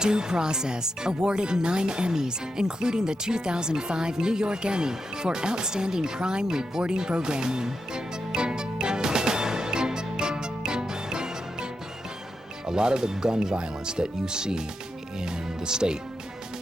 Due Process, awarded 9 Emmys, including the 2005 New York Emmy for Outstanding Crime Reporting Programming. A lot of the gun violence that you see in the state,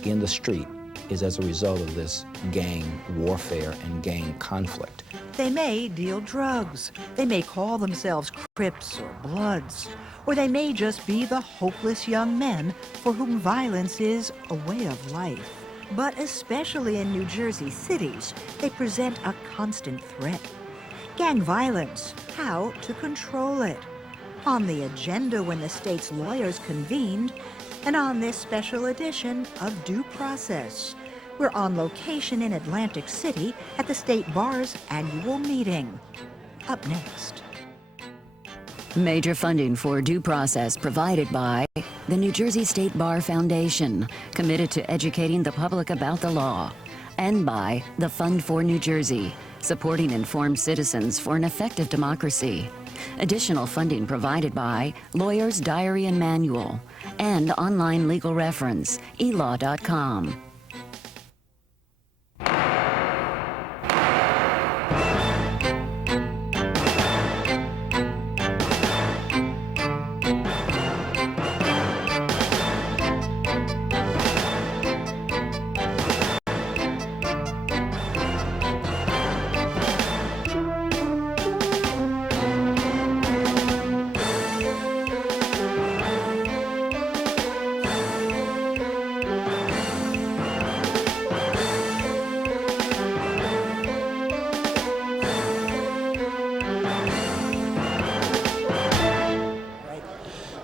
in the street, is as a result of this gang warfare and gang conflict. They may deal drugs. They may call themselves Crips or Bloods. Or they may just be the hopeless young men for whom violence is a way of life. But especially in New Jersey cities, they present a constant threat. Gang violence, how to control it. On the agenda when the state's lawyers convened, and on this special edition of Due Process. We're on location in Atlantic City at the State Bar's annual meeting. Up next. Major funding for Due Process provided by the New Jersey State Bar Foundation, committed to educating the public about the law, and by the Fund for New Jersey, supporting informed citizens for an effective democracy. Additional funding provided by Lawyer's Diary and Manual and online legal reference, elaw.com.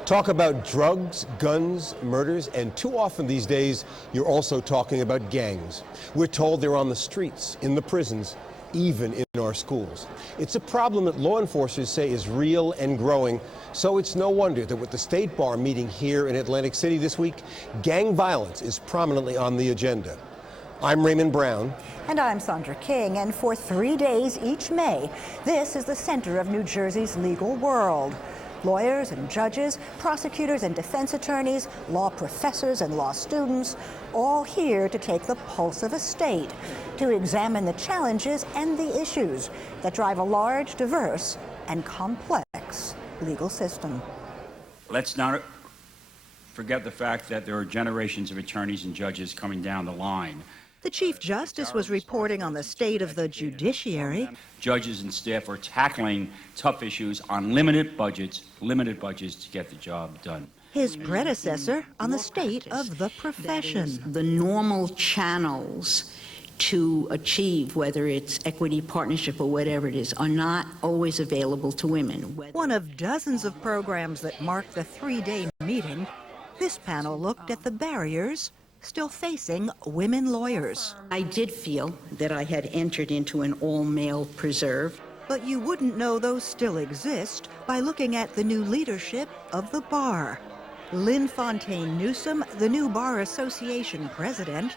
Talk about drugs, guns, murders, and too often these days, you're also talking about gangs. We're told they're on the streets, in the prisons, even in our schools. It's a problem that law enforcers say is real and growing, so it's no wonder that with the State Bar meeting here in Atlantic City this week, gang violence is prominently on the agenda. I'm Raymond Brown. And I'm Sandra King, and for 3 days each May, this is the center of New Jersey's legal world. Lawyers and judges, prosecutors and defense attorneys, law professors and law students, all here to take the pulse of a state, to examine the challenges and the issues that drive a large, diverse, and complex legal system. Let's not forget the fact that there are generations of attorneys and judges coming down the line. The Chief Justice was reporting on the state of the judiciary. Judges and staff are tackling tough issues on limited budgets to get the job done. His predecessor on the state of the profession. The normal channels to achieve, whether it's equity, partnership, or whatever it is, are not always available to women. One of dozens of programs that marked the 3-day meeting, this panel looked at the barriers still facing women lawyers. I did feel that I had entered into an all-male preserve. But you wouldn't know those still exist by looking at the new leadership of the bar. Lynn Fontaine Newsom, the new Bar Association president.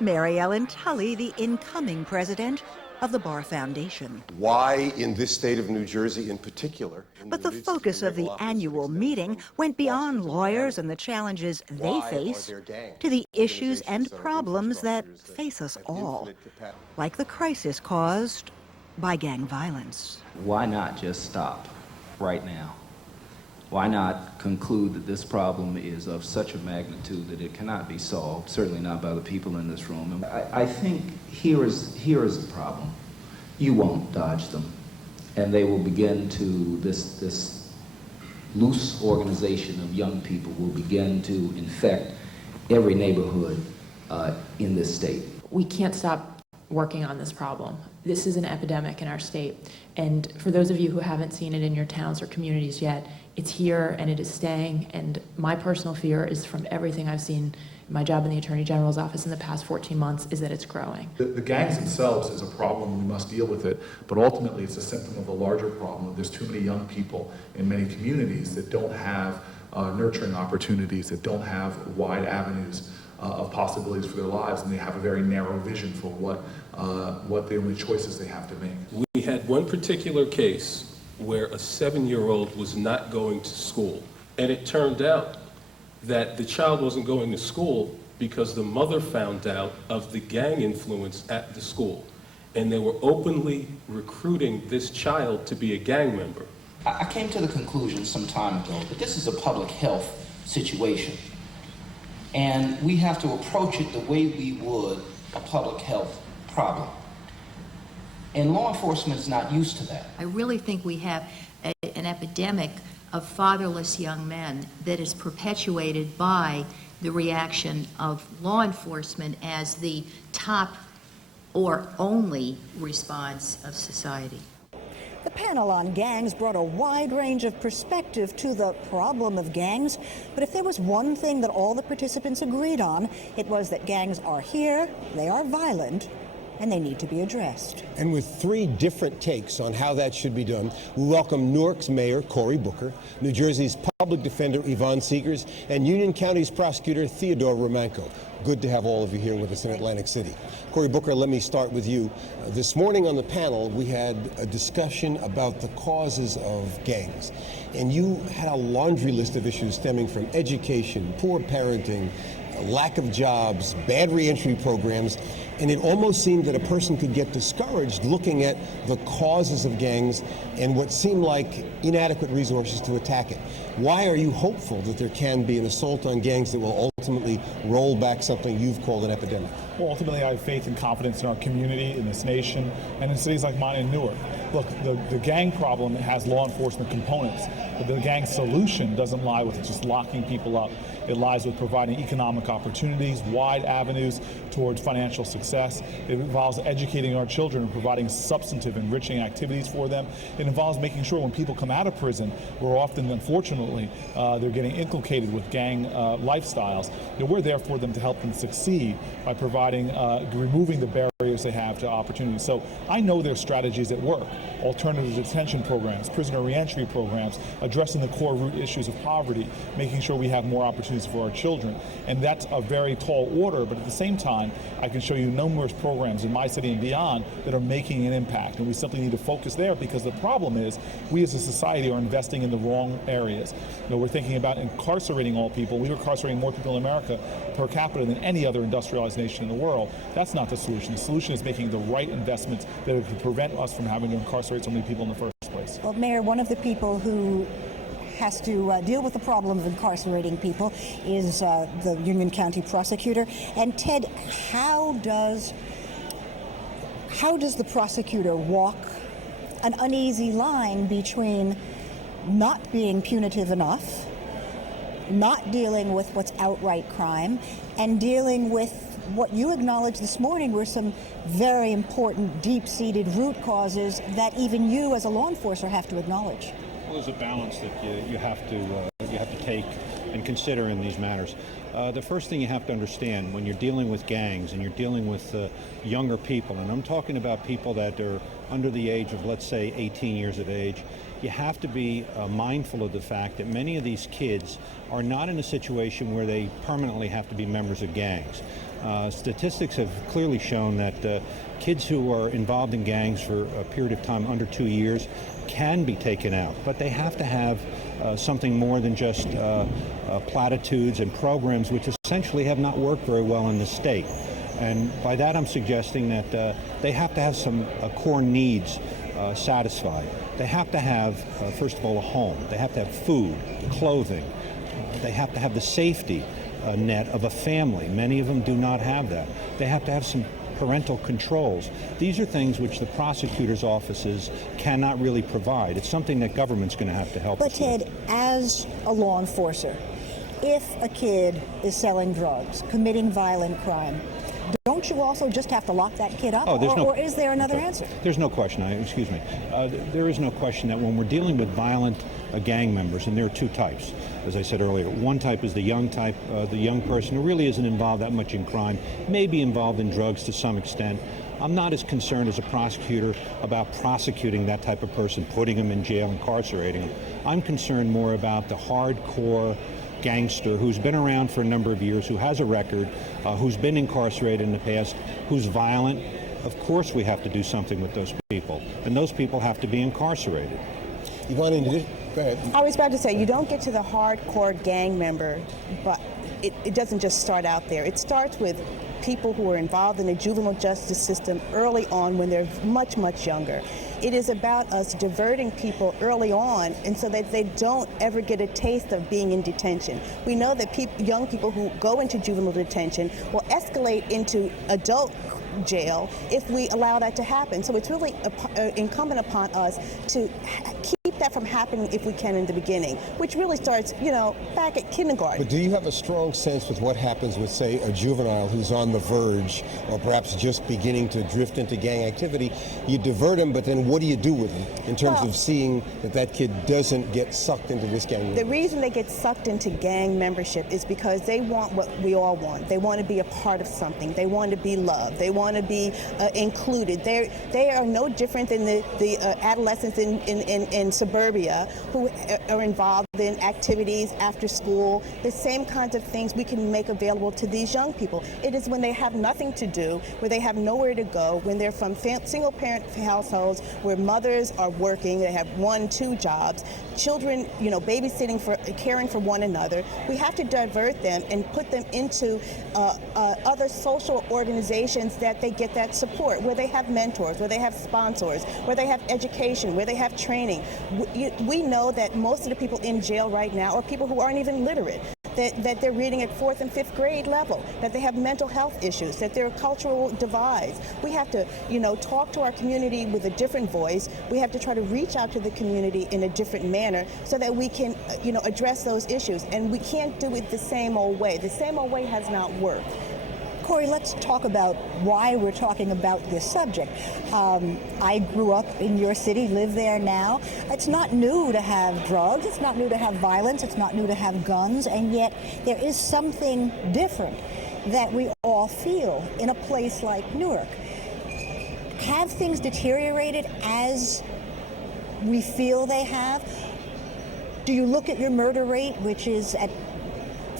Mary Ellen Tully, the incoming president of the Bar Foundation. Why in this state of New Jersey in particular? But the focus of the annual meeting went beyond lawyers and the challenges they face to the issues and problems that face us all, like the crisis caused by gang violence. Why not just stop right now? Why not conclude that this problem is of such a magnitude that it cannot be solved, certainly not by the people in this room? And I think here is the problem. You won't dodge them, and they will begin to, this loose organization of young people will begin to infect every neighborhood in this state. We can't stop working on this problem. This is an epidemic in our state, and for those of you who haven't seen it in your towns or communities yet, it's here and it is staying, and my personal fear is, from everything I've seen in my job in the Attorney General's office in the past 14 months, is that it's growing. The gangs themselves is a problem, we must deal with it, but ultimately it's a symptom of a larger problem. There's too many young people in many communities that don't have nurturing opportunities, that don't have wide avenues of possibilities for their lives, and they have a very narrow vision for what the only choices they have to make. We had one particular case where a 7-year-old was not going to school, and it turned out that the child wasn't going to school because the mother found out of the gang influence at the school. And they were openly recruiting this child to be a gang member. I came to the conclusion some time ago that this is a public health situation. And we have to approach it the way we would a public health problem. And law enforcement is not used to that. I really think we have an epidemic of fatherless young men that is perpetuated by the reaction of law enforcement as the top or only response of society. The panel on gangs brought a wide range of perspective to the problem of gangs, but if there was one thing that all the participants agreed on, it was that gangs are here, they are violent, and they need to be addressed. And with 3 different takes on how that should be done, we welcome Newark's Mayor Cory Booker, New Jersey's Public Defender Yvonne Seegers, and Union County's Prosecutor Theodore Romanko. Good to have all of you here with us in Atlantic City. Cory Booker, let me start with you. This morning on the panel, we had a discussion about the causes of gangs. And you had a laundry list of issues stemming from education, poor parenting, lack of jobs, bad reentry programs, and it almost seemed that a person could get discouraged looking at the causes of gangs and what seemed like inadequate resources to attack it. Why are you hopeful that there can be an assault on gangs that will ultimately roll back something you've called an epidemic? Well, ultimately, I have faith and confidence in our community, in this nation, and in cities like mine in Newark. Look, the gang problem has law enforcement components, but the gang solution doesn't lie with just locking people up. It lies with providing economic opportunities, wide avenues towards financial success. It involves educating our children and providing substantive, enriching activities for them. It involves making sure when people come out of prison, where often, unfortunately, they're getting inculcated with gang lifestyles, that we're there for them to help them succeed by providing, removing the barriers they have to opportunities. So I know there's strategies at work, alternative detention programs, prisoner reentry programs, addressing the core root issues of poverty, making sure we have more opportunities for our children. And that's a very tall order, but at the same time, I can show you numerous programs in my city and beyond that are making an impact. And we simply need to focus there, because the problem is we as a society are investing in the wrong areas. You know, we're thinking about incarcerating all people. We are incarcerating more people in America per capita than any other industrialized nation in the world. That's not the solution. The solution is making the right investments that could prevent us from having to incarcerate so many people in the first place. Well, Mayor, one of the people who has to deal with the problem of incarcerating people is the Union County prosecutor. And Ted, how does the prosecutor walk an uneasy line between not being punitive enough, not dealing with what's outright crime, and dealing with what you acknowledged this morning were some very important, deep-seated root causes that even you as a law enforcer have to acknowledge? Well, there's a balance that you have to take and consider in these matters. The first thing you have to understand when you're dealing with gangs and you're dealing with younger people, and I'm talking about people that are under the age of, let's say, 18 years of age, you have to be mindful of the fact that many of these kids are not in a situation where they permanently have to be members of gangs. Statistics have clearly shown that kids who are involved in gangs for a period of time under 2 years can be taken out, but they have to have something more than just platitudes and programs which essentially have not worked very well in the state. And by that I'm suggesting that they have to have some core needs satisfied. They have to have, first of all, a home. They have to have food, clothing. They have to have the safety net of a family. Many of them do not have that. They have to have some parental controls. These are things which the prosecutor's offices cannot really provide. It's something that government's going to have to help us with. But Ted, as a law enforcer, if a kid is selling drugs, committing violent crime, don't you also just have to lock that kid up? Or is there another answer? There's no question. Excuse me. There is no question that when we're dealing with violent gang members, and there are two types, as I said earlier. One type is the young type, the young person who really isn't involved that much in crime, may be involved in drugs to some extent. I'm not as concerned as a prosecutor about prosecuting that type of person, putting him in jail, incarcerating him. I'm concerned more about the hardcore gangster who's been around for a number of years, who has a record, who's been incarcerated in the past, who's violent. Of course we have to do something with those people, and those people have to be incarcerated. Yvonne, go ahead. I was about to say, you don't get to the hardcore gang member, but it doesn't just start out there. It starts with people who are involved in the juvenile justice system early on when they're much, much younger. It is about us diverting people early on, and so that they don't ever get a taste of being in detention. We know that young people who go into juvenile detention will escalate into adult jail if we allow that to happen. So it's really incumbent upon us to keep that from happening if we can in the beginning, which really starts, back at kindergarten. But do you have a strong sense with what happens with, say, a juvenile who's on the verge or perhaps just beginning to drift into gang activity? You divert him, but then what do you do with him in terms of seeing that kid doesn't get sucked into this gang? The reason they get sucked into gang membership is because they want what we all want. They want to be a part of something. They want to be loved. They want to be included. They are no different than the adolescents in suburbia who are involved in activities after school, the same kinds of things we can make available to these young people. It is when they have nothing to do, where they have nowhere to go, when they're from single parent households where mothers are working, they have 1-2 jobs, children, babysitting caring for one another. We have to divert them and put them into other social organizations that they get that support, where they have mentors, where they have sponsors, where they have education, where they have training. We know that most of the people in jail right now are people who aren't even literate, that they're reading at 4th and 5th grade level, that they have mental health issues, that there are cultural divides. We have to, talk to our community with a different voice. We have to try to reach out to the community in a different manner so that we can, address those issues. And we can't do it the same old way. The same old way has not worked. Corey, let's talk about why we're talking about this subject. I grew up in your city, live there now. It's not new to have drugs, it's not new to have violence, it's not new to have guns, and yet there is something different that we all feel in a place like Newark. Have things deteriorated as we feel they have? Do you look at your murder rate, which is at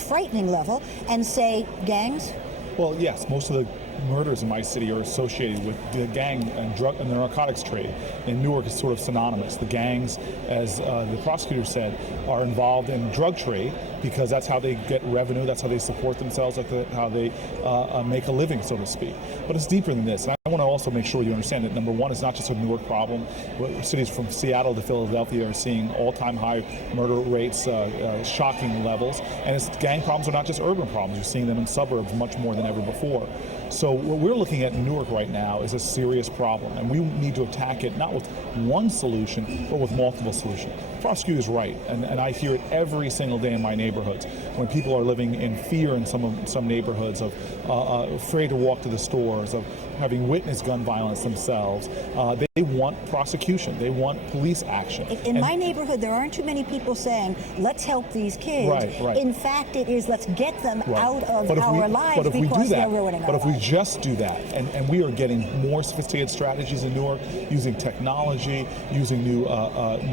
frightening level, and say, gangs? Well, yes, most of the murders in my city are associated with the gang and drug and the narcotics trade. In Newark, it's sort of synonymous. The gangs, as the prosecutor said, are involved in drug trade because that's how they get revenue, that's how they support themselves, that's how they make a living, so to speak. But it's deeper than this. And I want to also make sure you understand that, number one, it's not just a Newark problem. Cities from Seattle to Philadelphia are seeing all-time high murder rates, shocking levels. And gang problems are not just urban problems. You're seeing them in suburbs much more than ever before. So what we're looking at in Newark right now is a serious problem, and we need to attack it not with one solution, but with multiple solutions. The prosecutor is right, and I hear it every single day in my neighborhoods when people are living in fear in some neighborhoods, of afraid to walk to the stores, of having witnessed gun violence themselves. They want prosecution. They want police action. In my neighborhood, there aren't too many people saying, let's help these kids. Right. In fact, it is, let's get them out of our lives because they're ruining our lives. But if we just do that, and we are getting more sophisticated strategies in Newark, using technology, using new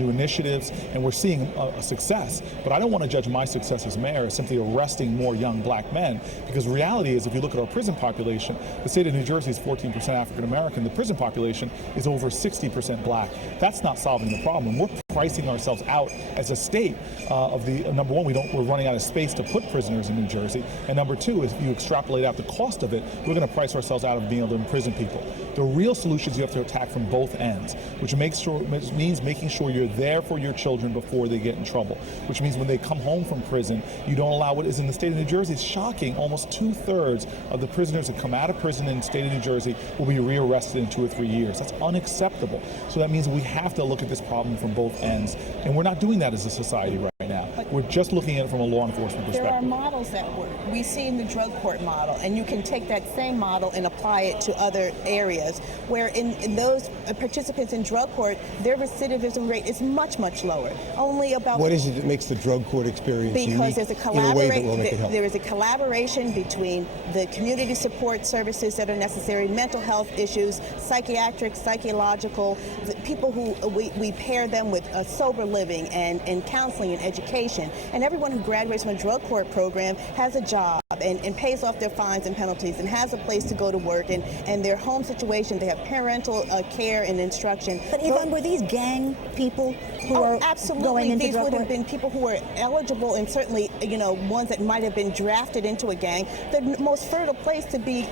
initiatives, and we're seeing a success. But I don't want to judge my success as mayor as simply arresting more young black men, because the reality is, if you look at our prison population, the state of New Jersey is 14% African American. The prison population is over 60% black. That's not solving the problem. We're pricing ourselves out as a state of the number one, we're running out of space to put prisoners in New Jersey, and number two, if you extrapolate out the cost of it, we're going to price ourselves out of being able to imprison people. The real solutions you have to attack from both ends, which means making sure you're there for your children before they get in trouble, which means when they come home from prison, you don't allow what is in the state of New Jersey. It's shocking. Almost 2/3 of the prisoners that come out of prison in the state of New Jersey will be rearrested in 2 or 3 years. That's unacceptable. So that means we have to look at this problem from both ends, and we're not doing that as a society right now. We're just looking at it from a law enforcement perspective. There are models that work. We see in the drug court model, and you can take that same model and apply it to other areas, where in those participants in drug court, their recidivism rate is much, much lower. Only about... What is it that makes the drug court experience unique there's a in a way that will make it help? There is a collaboration between the community support services that are necessary, mental health issues, psychiatric, psychological, the people who we pair them with sober living and counseling and education. education. And everyone who graduates from a drug court program has a job and pays off their fines and penalties and has a place to go to work, and their home situation, they have parental care and instruction. But Yvonne, were these gang people who are absolutely going into these drug would have court? been people who were eligible, and certainly, you know, ones that might have been drafted into a gang. The most fertile place to be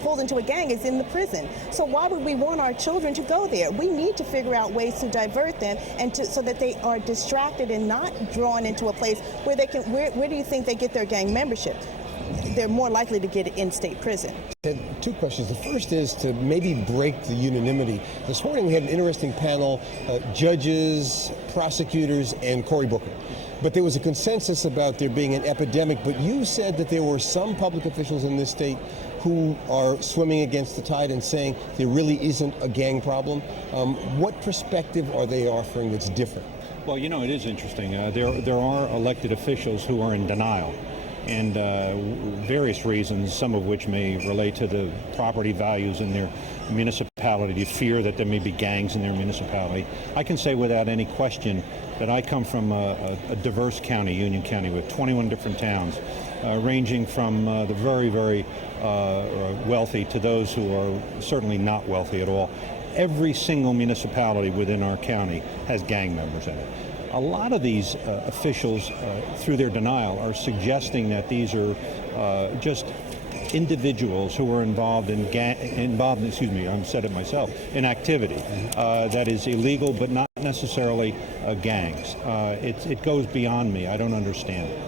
pulled into a gang is in the prison. So why would we want our children to go there? We need to figure out ways to divert them and so that they are distracted and not drawn into a place where they can. Where do you think they get their gang membership? They're more likely to get it in state prison. And two questions. The first is to maybe break the unanimity. This morning we had an interesting panel, judges, prosecutors, and Cory Booker. But there was a consensus about there being an epidemic, but you said that there were some public officials in this state who are swimming against the tide and saying there really isn't a gang problem. What perspective are they offering that's different? Well, you know, it is interesting. There are elected officials who are in denial. And various reasons, some of which may relate to the property values in their municipality, the fear that there may be gangs in their municipality. I can say without any question that I come from a diverse county, Union County, with 21 different towns, ranging from the very, very wealthy to those who are certainly not wealthy at all. Every single municipality within our county has gang members in it. A lot of these officials, through their denial, are suggesting that these are just individuals who are involved in I said it myself, in activity that is illegal, but not necessarily gangs. It goes beyond me. I don't understand it.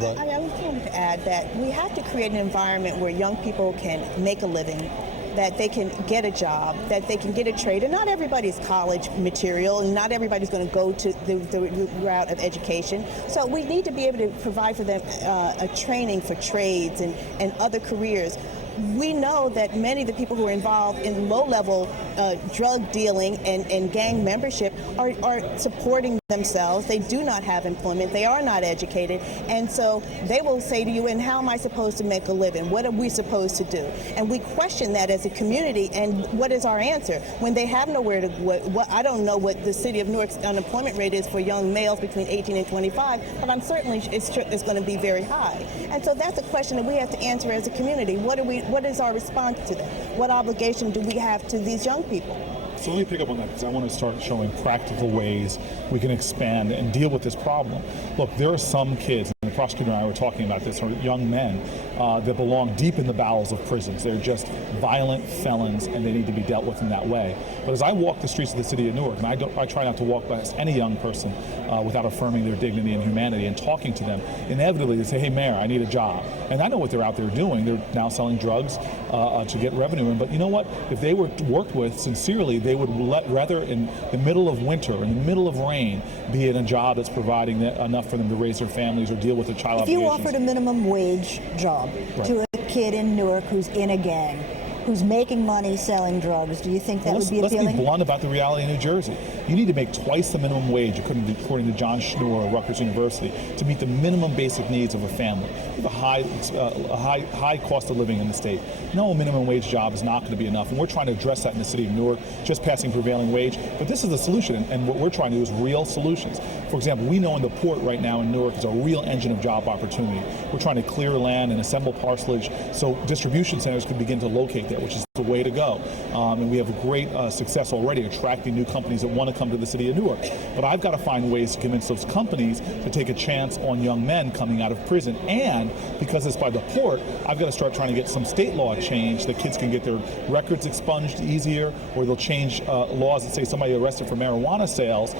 I was going to add that we have to create an environment where young people can make a living, that they can get a job, that they can get a trade. And not everybody's college material, and not everybody's going to go to the route of education. So we need to be able to provide for them a training for trades and other careers. We know that many of the people who are involved in low-level drug dealing and gang membership are supporting themselves. They do not have employment. They are not educated. And so they will say to you, and how am I supposed to make a living? What are we supposed to do? And we question that as a community, and what is our answer? When they have nowhere to I don't know what the city of Newark's unemployment rate is for young males between 18 and 25, but I'm certainly it's going to be very high. And so that's a question that we have to answer as a community. What is our response to that? What obligation do we have to these young people? So let me pick up on that, because I want to start showing practical ways we can expand and deal with this problem. Look, there are some kids, and the prosecutor and I were talking about this, are young men that belong deep in the bowels of prisons. They're just violent felons, and they need to be dealt with in that way. But as I walk the streets of the city of Newark, and I try not to walk past any young person without affirming their dignity and humanity and talking to them, inevitably they say, hey, Mayor, I need a job. And I know what they're out there doing. They're now selling drugs to get revenue in. But you know what? If they were worked with sincerely, they would rather in the middle of winter, in the middle of rain, be in a job that's providing enough for them to raise their families or deal with their child obligations. If you offered a minimum wage job to a kid in Newark who's in a gang, who's making money selling drugs, do you think that would be appealing? Let's be blunt about the reality in New Jersey. You need to make twice the minimum wage, according to John Schnur of Rutgers University, to meet the minimum basic needs of a family. We have a high cost of living in the state. No minimum wage job is not going to be enough, and we're trying to address that in the city of Newark, just passing prevailing wage. But this is the solution, and what we're trying to do is real solutions. For example, we know in the port right now in Newark is a real engine of job opportunity. We're trying to clear land and assemble parcelage so distribution centers can begin to locate there, which is the way to go. And we have a great success already attracting new companies that want to come to the city of Newark. But I've got to find ways to convince those companies to take a chance on young men coming out of prison. And because it's by the port, I've got to start trying to get some state law changed that kids can get their records expunged easier, or they'll change laws that say somebody arrested for marijuana sales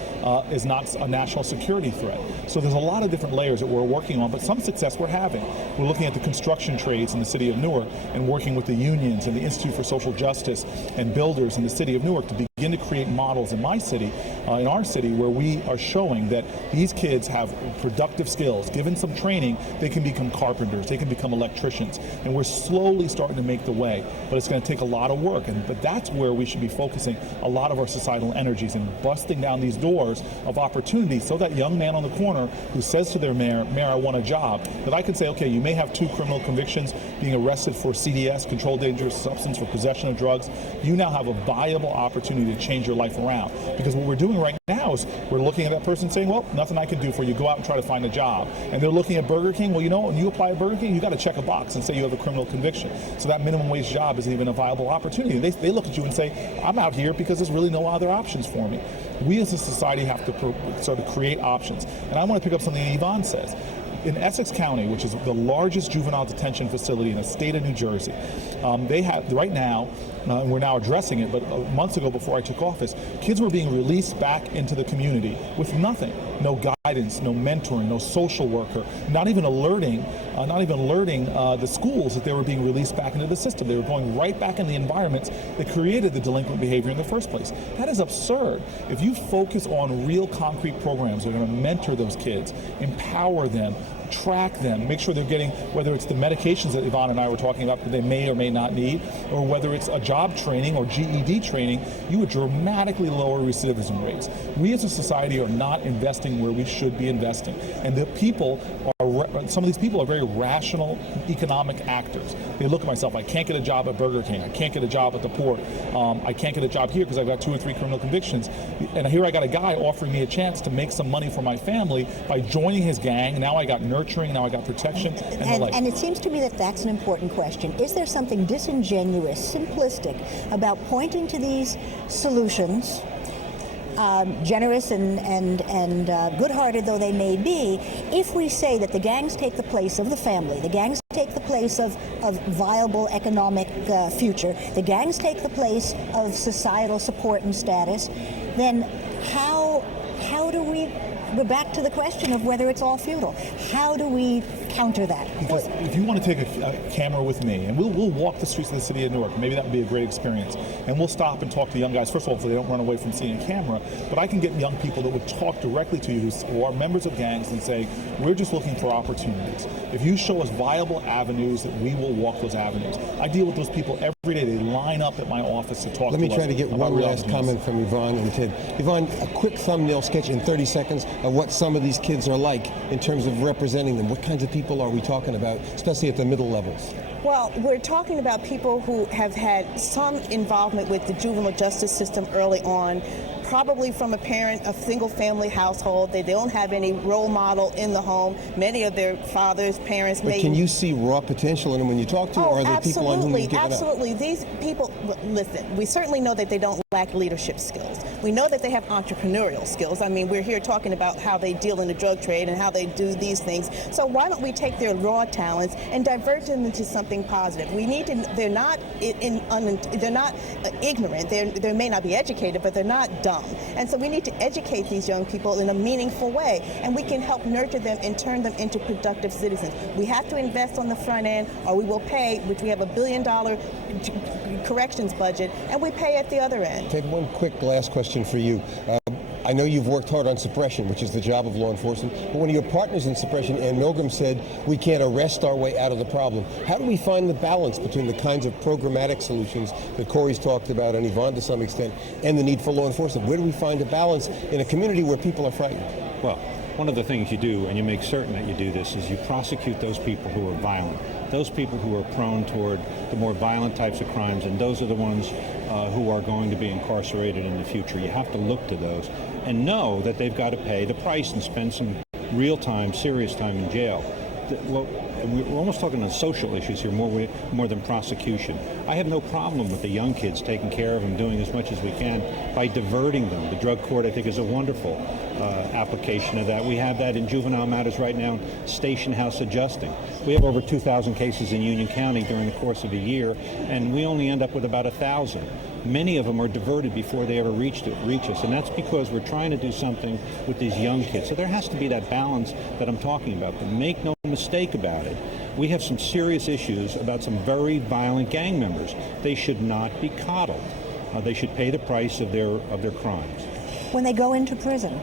is not a national security threat. So there's a lot of different layers that we're working on, but some success we're having. We're looking at the construction trades in the city of Newark and working with the unions and the Institute for Social Justice and builders in the city of Newark to begin to create models in my city, in our city, where we are showing that these kids have productive skills. Given some training, they can become carpenters, they can become electricians, and we're slowly starting to make the way, but it's going to take a lot of work, but that's where we should be focusing a lot of our societal energies and busting down these doors of opportunity so that young man on the corner who says to their mayor, I want a job, that I can say, okay, you may have 2 criminal convictions, being arrested for CDS, controlled dangerous substance, for possession of drugs. You now have a viable opportunity to change your life around, because what we're doing doing right now is we're looking at that person saying, well, nothing I can do for you. Go out and try to find a job. And they're looking at Burger King. Well, you know, when you apply at Burger King, you got to check a box and say you have a criminal conviction. So that minimum wage job isn't even a viable opportunity. They look at you and say, I'm out here because there's really no other options for me. We as a society have to sort of create options. And I want to pick up something that Yvonne says. In Essex County, which is the largest juvenile detention facility in the state of New Jersey, they have, right now, and we're now addressing it, but months ago before I took office, kids were being released back into the community with nothing. No guidance, no mentoring, no social worker, not even alerting the schools that they were being released back into the system. They were going right back in the environments that created the delinquent behavior in the first place. That is absurd. If you focus on real concrete programs that are going to mentor those kids, empower them, track them, make sure they're getting, whether it's the medications that Yvonne and I were talking about that they may or may not need, or whether it's a job training or GED training, you would dramatically lower recidivism rates. We as a society are not investing where we should be investing. And the people some of these people are very rational economic actors. They look at myself, I can't get a job at Burger King, I can't get a job at the port, I can't get a job here because I've got 2 or 3 criminal convictions. And here I got a guy offering me a chance to make some money for my family by joining his gang. Now I got nurturing, now I got protection, and the like. And it seems to me that that's an important question. Is there something disingenuous, simplistic about pointing to these solutions, generous and good-hearted though they may be, if we say that the gangs take the place of the family, the gangs take the place of viable economic future, the gangs take the place of societal support and status, then how do we... We're back to the question of whether it's all futile. How do we counter that? Because if you want to take a camera with me, and we'll walk the streets of the city of Newark, maybe that would be a great experience, and we'll stop and talk to young guys, first of all, so they don't run away from seeing a camera, but I can get young people that would talk directly to you who are members of gangs and say, we're just looking for opportunities. If you show us viable avenues, that we will walk those avenues. I deal with those people every day. They line up at my office to talk to us. Let me try to get one last comment from Yvonne and Ted. Yvonne, a quick thumbnail sketch in 30 seconds of what some of these kids are like in terms of representing them. What kinds of people are we talking about, especially at the middle levels? Well, we're talking about people who have had some involvement with the juvenile justice system early on, probably from a single-family household. They don't have any role model in the home. Many of their fathers, parents But can you see raw potential in them when you talk to them? Or are there people on whom you give it up? Absolutely. These people, listen, we certainly know that they don't lack leadership skills. We know that they have entrepreneurial skills. I mean, we're here talking about how they deal in the drug trade and how they do these things. So why don't we take their raw talents and divert them into something positive? We need to, they're not ignorant. They may not be educated, but they're not dumb. And so we need to educate these young people in a meaningful way, and we can help nurture them and turn them into productive citizens. We have to invest on the front end, or we will pay, which we have $1 billion corrections budget, and we pay at the other end. Ted, one quick last question for you. I know you've worked hard on suppression, which is the job of law enforcement, but one of your partners in suppression, Ann Milgram, said we can't arrest our way out of the problem. How do we find the balance between the kinds of programmatic solutions that Corey's talked about, and Yvonne to some extent, and the need for law enforcement? Where do we find a balance in a community where people are frightened? Well, one of the things you do, and you make certain that you do this, is you prosecute those people who are violent, those people who are prone toward the more violent types of crimes, and those are the ones who are going to be incarcerated in the future. You have to look to those and know that they've got to pay the price and spend some real time, serious time in jail. Well, we're almost talking on social issues here more than prosecution. I have no problem with the young kids, taking care of them, doing as much as we can by diverting them. The drug court, I think, is a wonderful application of that. We have that in juvenile matters right now, station house adjusting. We have over 2,000 cases in Union County during the course of a year, and we only end up with about 1,000. Many of them are diverted before they ever reach us, and that's because we're trying to do something with these young kids. So there has to be that balance that I'm talking about, but make no mistake about it. We have some serious issues about some very violent gang members. They should not be coddled. They should pay the price of their crimes. When they go into prison,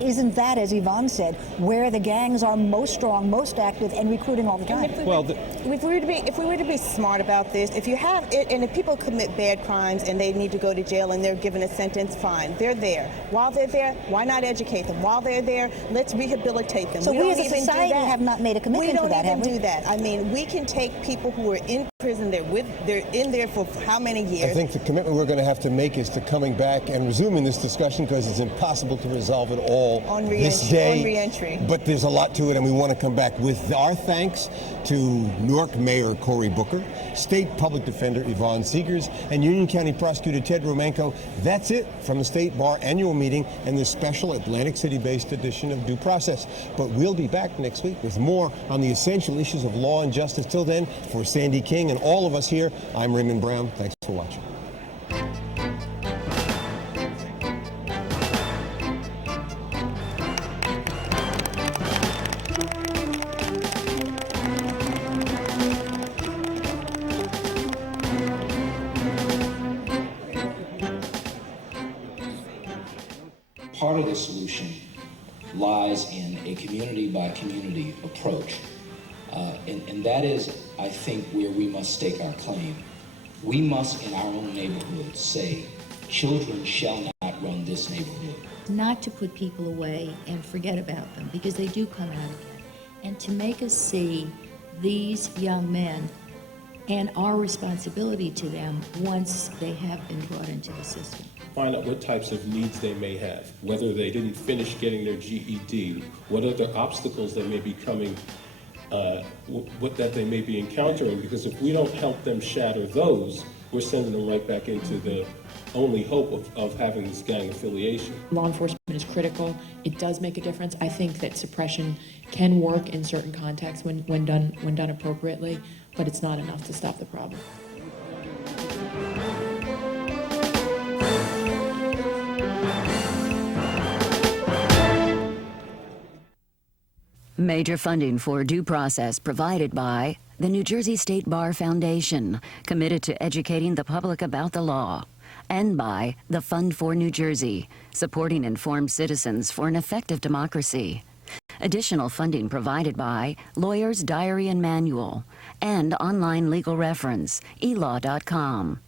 isn't that, as Yvonne said, where the gangs are most strong, most active, and recruiting all the time? Well, if we were to be smart about this, if you have it, and if people commit bad crimes and they need to go to jail and they're given a sentence, fine, they're there. While they're there, why not educate them? While they're there, let's rehabilitate them. So we as a society have not made a commitment to that, have we? We don't even do that. I mean, we can take people who are in prison, they're in there for how many years? I think the commitment we're going to have to make is to coming back and resuming this discussion, because it's impossible to resolve it all this day. On re-entry. But there's a lot to it, and we want to come back with our thanks to Newark Mayor Cory Booker, State Public Defender Yvonne Seegers, and Union County Prosecutor Ted Romanko. That's it from the State Bar annual meeting and this special Atlantic City-based edition of Due Process. But we'll be back next week with more on the essential issues of law and justice. Till then, for Sandy King and all of us here, I'm Raymond Brown. Thanks for watching. Part of the solution lies in a community-by-community approach. And that is, I think, where we must stake our claim. We must, in our own neighborhood, say, children shall not run this neighborhood. Not to put people away and forget about them, because they do come out again. And to make us see these young men and our responsibility to them once they have been brought into the system. Find out what types of needs they may have, whether they didn't finish getting their GED, what other obstacles they may be coming, what that they may be encountering, because if we don't help them shatter those, we're sending them right back into the only hope of having this gang affiliation. Law enforcement is critical. It does make a difference. I think that suppression can work in certain contexts when done appropriately, but it's not enough to stop the problem. Major funding for Due Process provided by the New Jersey State Bar Foundation, committed to educating the public about the law, and by the Fund for New Jersey, supporting informed citizens for an effective democracy. Additional funding provided by Lawyer's Diary and Manual and online legal reference, elaw.com.